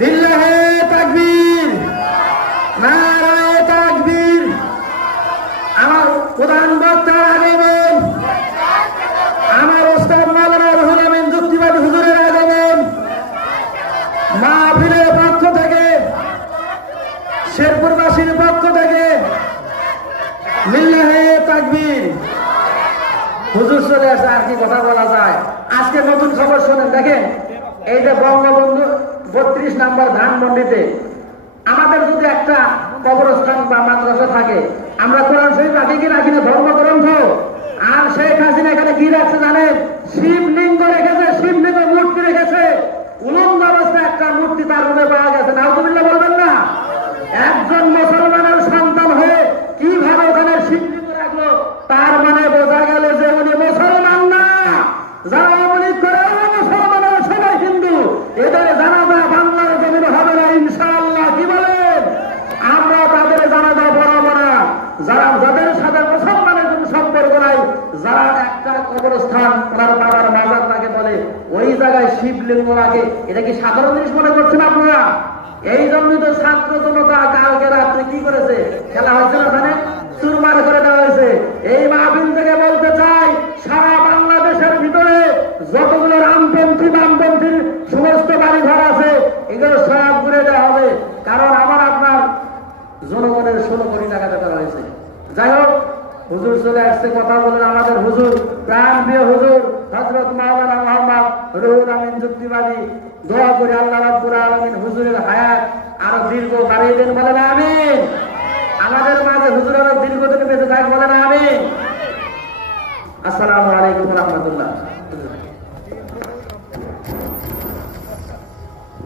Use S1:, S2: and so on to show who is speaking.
S1: দিল্লাহে তাকবীর। নারায়ে তাকবীর। আমার প্রধান বক্তা আগমন আমার ওস্তাদ মাওলানা রুহুল আমিন যুক্তিবাদী হুজুরের আগমন মাহফিলের পক্ষ থেকে, শেরপুরবাসীর পক্ষ থেকে লিল্লাহে তাকবীর। হুজুর চলে আসে, আর কি কথা বলা যায়? আজকে নতুন খবর শোনেন, দেখেন, এই যে বঙ্গবন্ধু বত্রিশ নাম্বার ধানমন্ডিতে। আমাদের যদি একটা কবরস্থান বা মাদ্রাসা থাকে, আমরা কোরআন শরীফ রাখি কি রাখি না ধর্মগ্রন্থ। যারা যাদের সাথে মুসলমানের কোনো সম্পর্ক নাই, যারা একটা কবরস্থান তার বাবার মাজার তাকে বলে, ওই জায়গায় শিবলিঙ্গ রাখে। এটা কি সাধারণ জিনিস মনে করছেন আপনারা? এই জন্য তো ছাত্র জনতা কালকে রাত্রে কি করেছে? খেলা হয়েছে না জানেন জনগণের ষোলো কোটি টাকা দেওয়া হয়েছে। যাই হোক, হুজুর চলে আসছে, কথা বলেন আমাদের হুজুর। প্রাণ প্রিয় হুজুর হজরত মাওলানা মোহাম্মদ রুহুল আমিন যুক্তিবাদী। দোয়া করে আল্লাহ রাব্বুল আলামিন হুজুরের হায়াত আরও দীর্ঘ বাড়িয়ে দেন, বলেন আমিন। আমাদের মাঝে হুজুর আরও দীর্ঘদিন বেঁচে থাক, বলেন আমিন। আসসালামু আলাইকুম রহমতুল্লাহ।